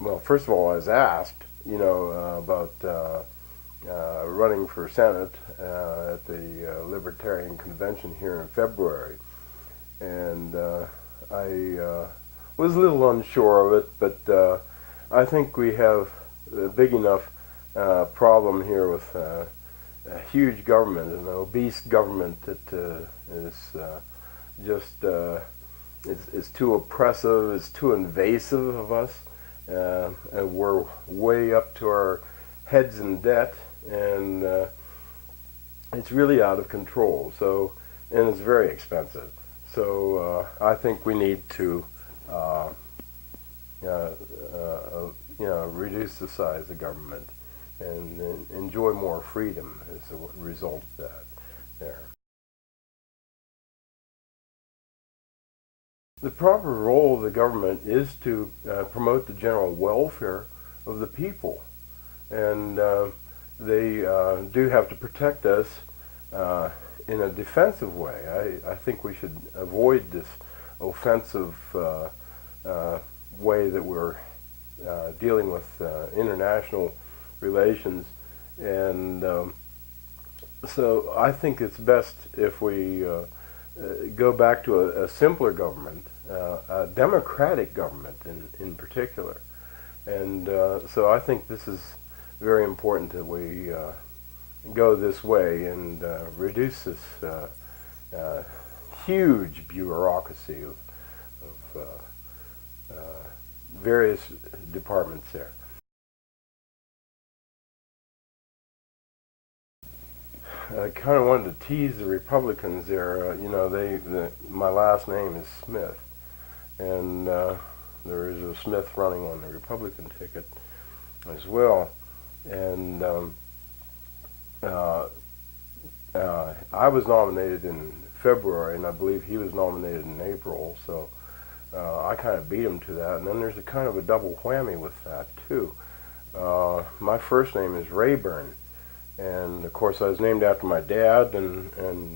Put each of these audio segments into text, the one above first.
well, first of all, I was asked, about running for Senate at the Libertarian convention here in February, and I was a little unsure of it, but I think we have a big enough problem here with a huge government, an obese government that is just it's too oppressive, it's too invasive of us, and we're way up to our heads in debt, and it's really out of control. So, and it's very expensive. So I think we need to, uh, uh, reduce the size of government and enjoy more freedom as a result of that. There. The proper role of the government is to promote the general welfare of the people, and they do have to protect us uh, in a defensive way. I think we should avoid this offensive way that we're dealing with international relations, and so I think it's best if we go back to a simpler government, a democratic government in particular. And so I think this is very important that we go this way and reduce this uh, huge bureaucracy of various departments there. I kind of wanted to tease the Republicans there. My last name is Smith, and there is a Smith running on the Republican ticket as well. And I was nominated in February, and I believe he was nominated in April. So I kind of beat him to that. And then there's a kind of a double whammy with that too. My first name is Rayburn. And of course, I was named after my dad, and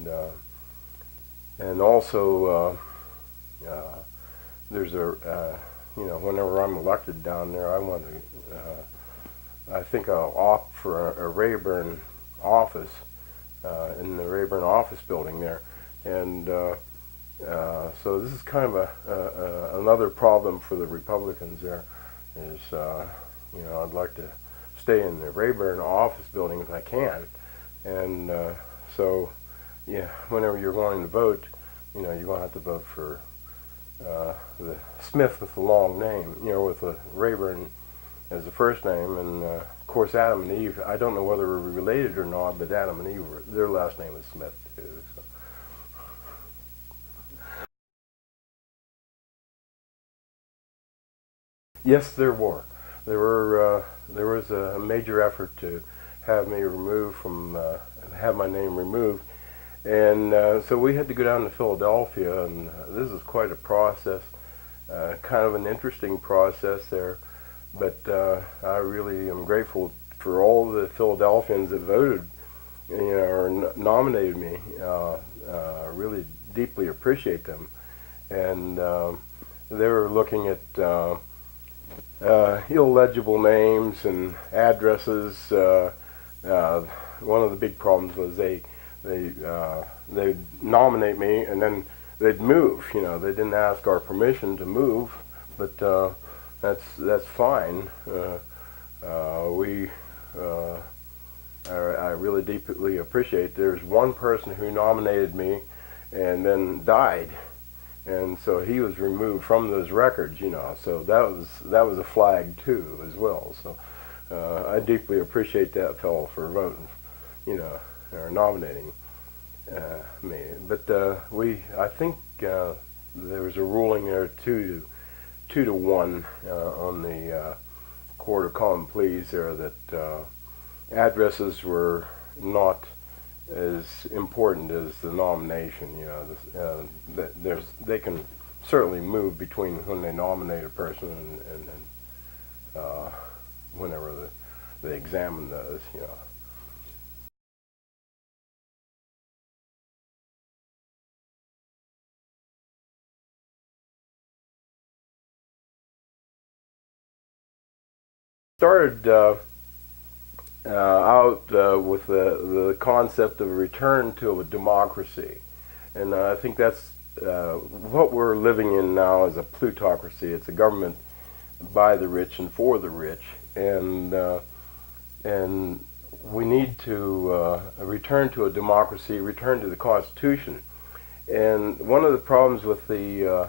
also there's whenever I'm elected down there, I think I'll opt for a Rayburn office in the Rayburn office building there, and so this is kind of another problem for the Republicans there. Is I'd like to stay in the Rayburn office building if I can, and so yeah, whenever you're going to vote, you're going to have to vote for the Smith with the long name, with the Rayburn as the first name, and of course Adam and Eve. I don't know whether we're related or not, but Adam and Eve, their last name was Smith too. So. Yes, there were. There was a major effort to have me removed from have my name removed, and so we had to go down to Philadelphia, and this is quite a process, kind of an interesting process there. But I really am grateful for all the Philadelphians that voted, or nominated me. Really deeply appreciate them, and they were looking at illegible names and addresses. One of the big problems was they'd nominate me and then they'd move. They didn't ask our permission to move, but that's fine. We I really deeply appreciate. There's one person who nominated me and then died, and so he was removed from those records, so that was a flag too as well. So I deeply appreciate that fellow for voting, or nominating me. But I think there was a ruling there 2 to 1 on the Court of Common Pleas there that addresses were not as important as the nomination. They can certainly move between when they nominate a person and whenever they examine those. started out with the concept of a return to a democracy, and I think that's what we're living in now is a plutocracy. It's a government by the rich and for the rich, and we need to return to a democracy, return to the Constitution. And one of the problems with the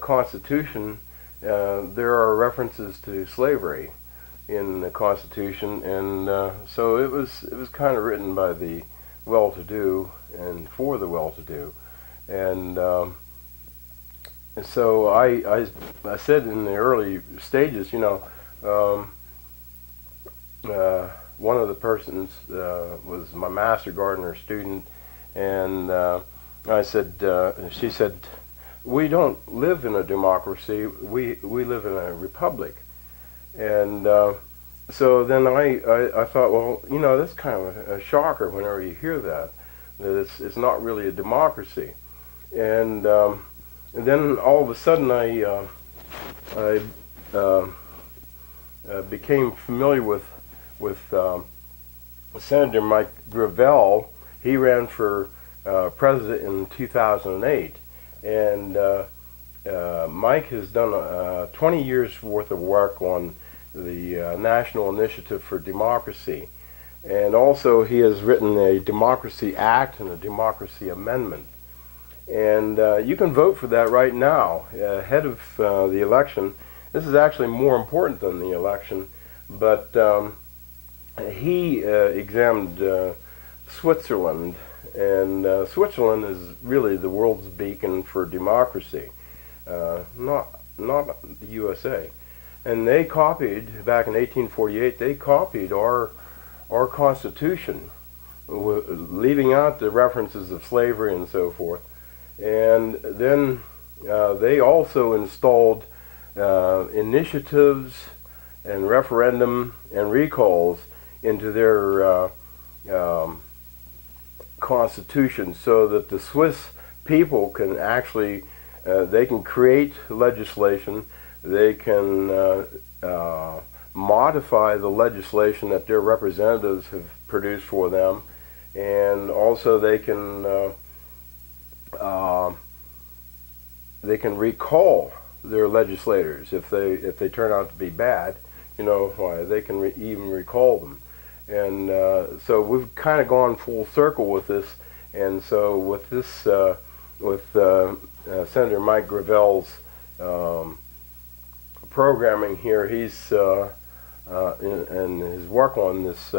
Constitution, there are references to slavery in the Constitution, and so it was kind of written by the well-to-do and for the well-to-do, and so I said in the early stages, one of the persons was my master gardener student, and I said, she said, we don't live in a democracy, we live in a republic. And so then I thought, well, that's kind of a shocker whenever you hear that it's not really a democracy. And then all of a sudden I became familiar with Senator Mike Gravel. He ran for president in 2008, and Mike has done 20 years worth of work on the National Initiative for Democracy, and also he has written a Democracy Act and a Democracy Amendment, and you can vote for that right now ahead of the election. This is actually more important than the election, but he examined Switzerland, and Switzerland is really the world's beacon for democracy, not the USA. And they copied, back in 1848, they copied our Constitution, leaving out the references of slavery and so forth. And then they also installed initiatives and referendum and recalls into their Constitution, so that the Swiss people can actually, they can create legislation, they can modify the legislation that their representatives have produced for them, and also they can recall their legislators if they turn out to be bad. They can even recall them. And so we've kind of gone full circle with this, and so with this, Senator Mike Gravel's programming here, he's in his work on this,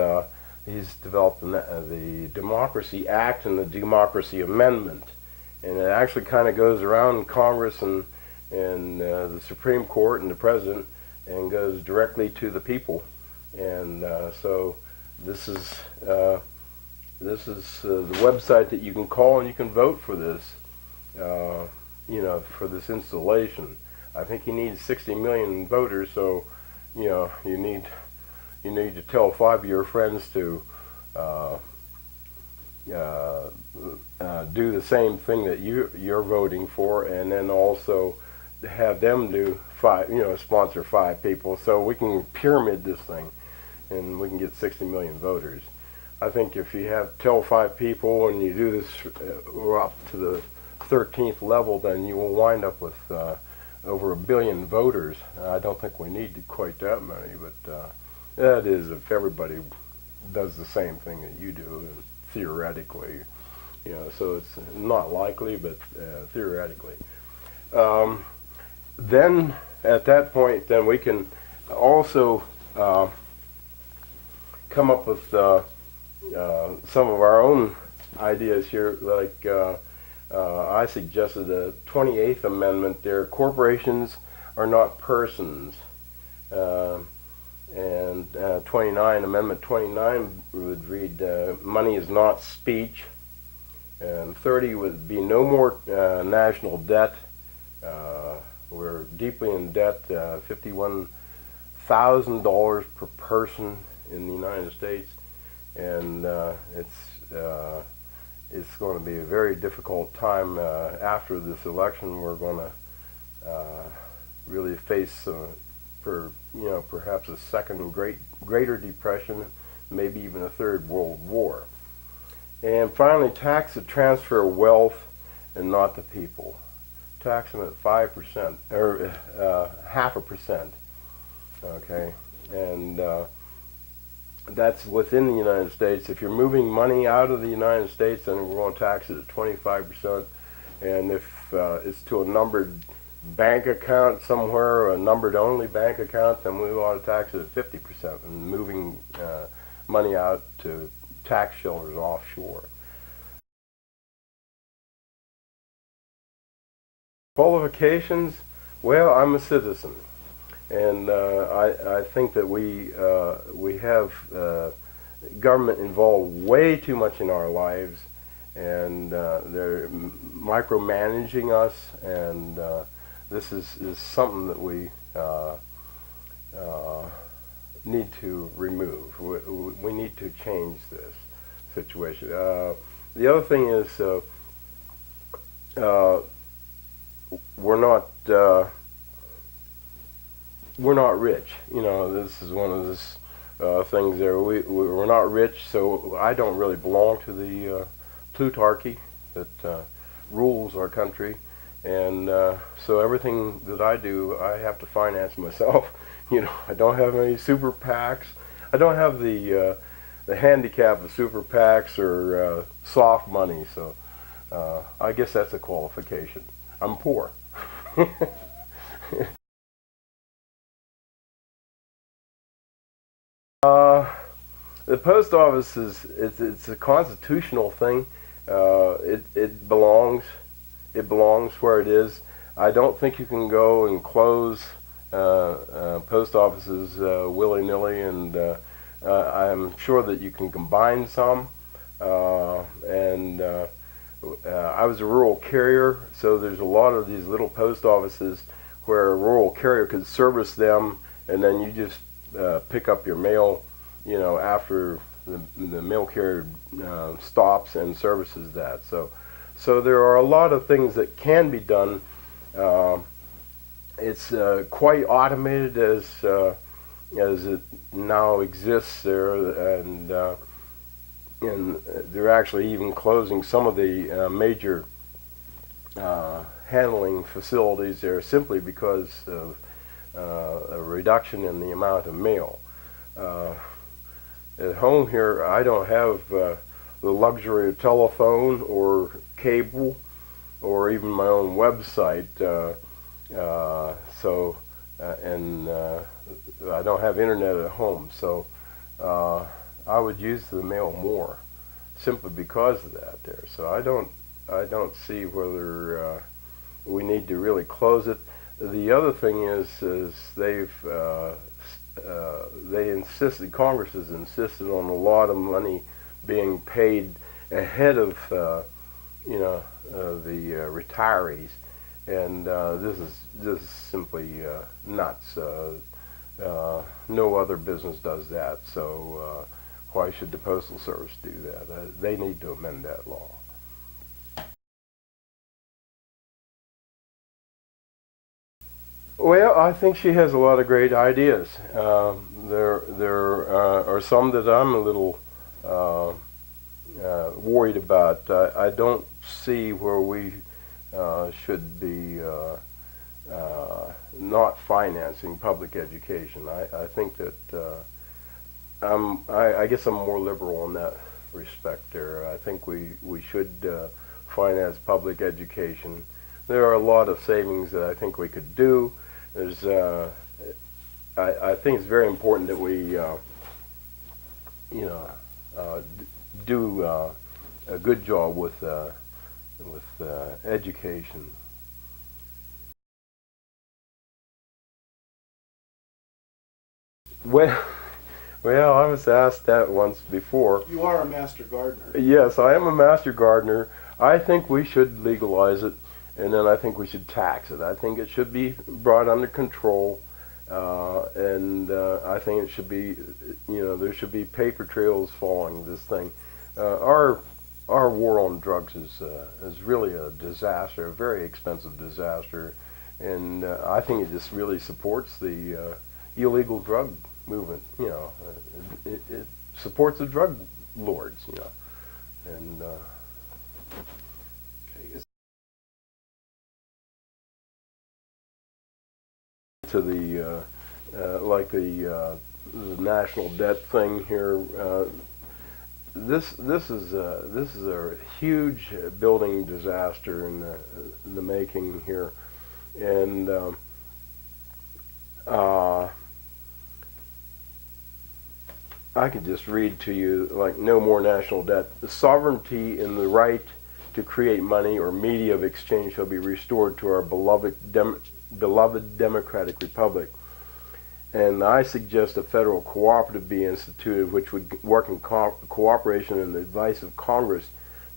he's developed the Democracy Act and the Democracy Amendment, and it actually kind of goes around Congress and the Supreme Court and the President, and goes directly to the people, and so. This is the website that you can call, and you can vote for this, for this installation. I think you need 60 million voters, so you need to tell 5 of your friends to do the same thing that you're voting for, and then also have them do 5, sponsor 5 people, so we can pyramid this thing. And we can get 60 million voters. I think if you tell 5 people and you do this up to the 13th level, then you will wind up with over 1 billion voters. I don't think we need quite that many, but that is if everybody does the same thing that you do, and theoretically, so it's not likely, but theoretically. Then at that point, then we can also come up with some of our own ideas here, like I suggested the 28th Amendment there. Corporations are not persons. And 29, Amendment 29 would read, money is not speech. And 30 would be no more national debt. We're deeply in debt, $51,000 per person in the United States, and it's going to be a very difficult time after this election. We're going to really face some for perhaps a second greater depression, maybe even a third world war. And finally, tax the transfer of wealth and not the people. Tax them at 5% or 0.5%. Okay, and that's within the United States. If you're moving money out of the United States, then we're going to tax it at 25%. And if it's to a numbered bank account somewhere, or a numbered only bank account, then we ought to tax it at 50%. And moving money out to tax shelters offshore. Qualifications? Well, I'm a citizen. And I think that we have government involved way too much in our lives, and they're micromanaging us, and this is something that we need to remove. We need to change this situation. The other thing is we're not rich. This is one of the things there. We're not rich, so I don't really belong to the plutarchy that rules our country, and so everything that I do, I have to finance myself. I don't have any super PACs. I don't have the handicap of super PACs or soft money, so I guess that's a qualification. I'm poor. The post office it's a constitutional thing. It belongs where it is. I don't think you can go and close post offices willy-nilly, and I'm sure that you can combine some. I was a rural carrier, so there's a lot of these little post offices where a rural carrier could service them, and then you just pick up your mail, after the mail carrier stops and services that. So there are a lot of things that can be done. It's quite automated as it now exists there, and they're actually even closing some of the major handling facilities there simply because of a reduction in the amount of mail. At home here, I don't have the luxury of telephone or cable or even my own website, and I don't have internet at home, so I would use the mail more simply because of that there. So I don't see whether we need to really close it. The other thing is Congress has insisted on a lot of money being paid ahead of the retirees, and this is simply nuts. No other business does that, so why should the Postal Service do that? They need to amend that law. Well, I think she has a lot of great ideas. There are some that I'm a little worried about. I don't see where we should be not financing public education. I think that I guess I'm more liberal in that respect there. I think we should finance public education. There are a lot of savings that I think we could do. There's I think it's very important that we do a good job with education. Well, I was asked that once before. You are a master gardener. Yes, I am a master gardener. I think we should legalize it, and then I think we should tax it. I think it should be brought under control, and I think it should be, there should be paper trails following this thing. Our war on drugs is really a disaster, a very expensive disaster, and I think it just really supports the illegal drug movement. You know, it supports the drug lords. You know, and to the like the national debt thing here. This is a huge building disaster in the making here, and I could just read to you, like, no more national debt. The sovereignty and the right to create money or media of exchange shall be restored to our beloved democratic republic. And I suggest a federal cooperative be instituted which would work in cooperation and the advice of Congress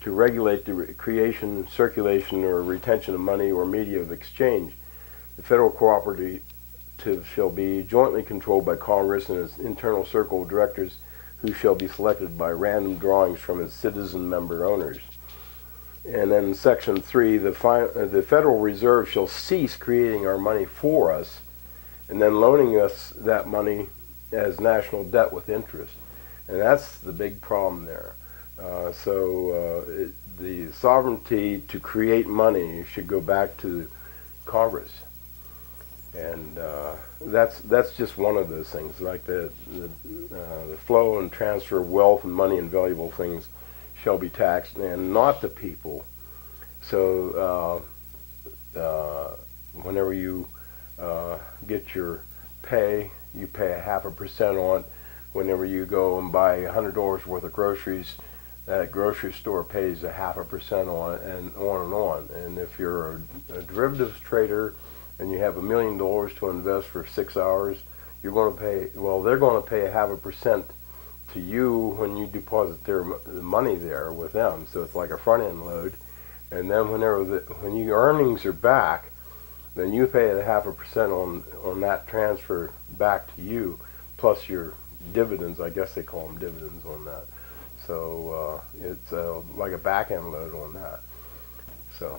to regulate the creation, circulation, or retention of money or media of exchange. The federal cooperative shall be jointly controlled by Congress and its internal circle of directors who shall be selected by random drawings from its citizen member owners. And then Section 3, the Federal Reserve shall cease creating our money for us and then loaning us that money as national debt with interest. And that's the big problem there. The sovereignty to create money should go back to Congress. And that's just one of those things, like the flow and transfer of wealth and money and valuable things shall be taxed, and not the people. So whenever you get your pay, you pay 0.5% on it. Whenever you go and buy $100 worth of groceries, that grocery store pays 0.5% on it, and on and on. And if you're a derivatives trader and you have $1 million to invest for 6 hours, you're going to pay, well, they're going to pay 0.5% to you when you deposit the money there with them. So it's like a front end load. And then when your earnings are back, then you pay 0.5% on that transfer back to you, plus your dividends. I guess they call them dividends on that. So it's like a back end load on that. So.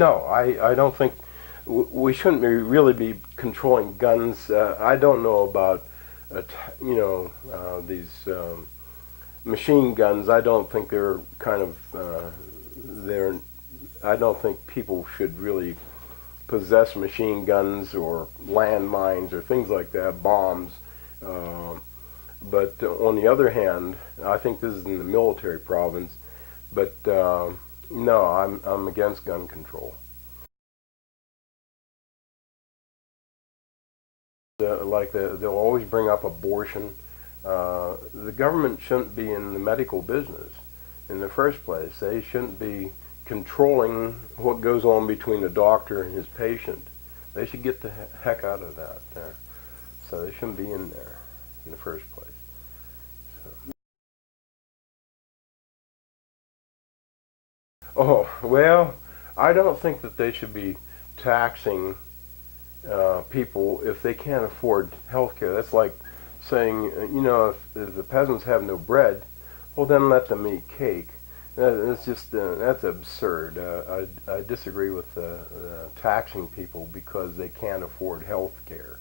No, I don't think we shouldn't really be controlling guns. I don't know about these machine guns. I don't think they're kind of I don't think people should really possess machine guns or landmines or things like that, bombs. But on the other hand, I think this is in the military province. But no, I'm against gun control. They'll always bring up abortion. The government shouldn't be in the medical business in the first place. They shouldn't be controlling what goes on between the doctor and his patient. They should get the heck out of that there. So they shouldn't be in there in the first place. So. Oh, well, I don't think that they should be taxing people if they can't afford health care. That's like saying, if the peasants have no bread, well, then let them eat cake. That's just that's absurd. I disagree with taxing people because they can't afford health care.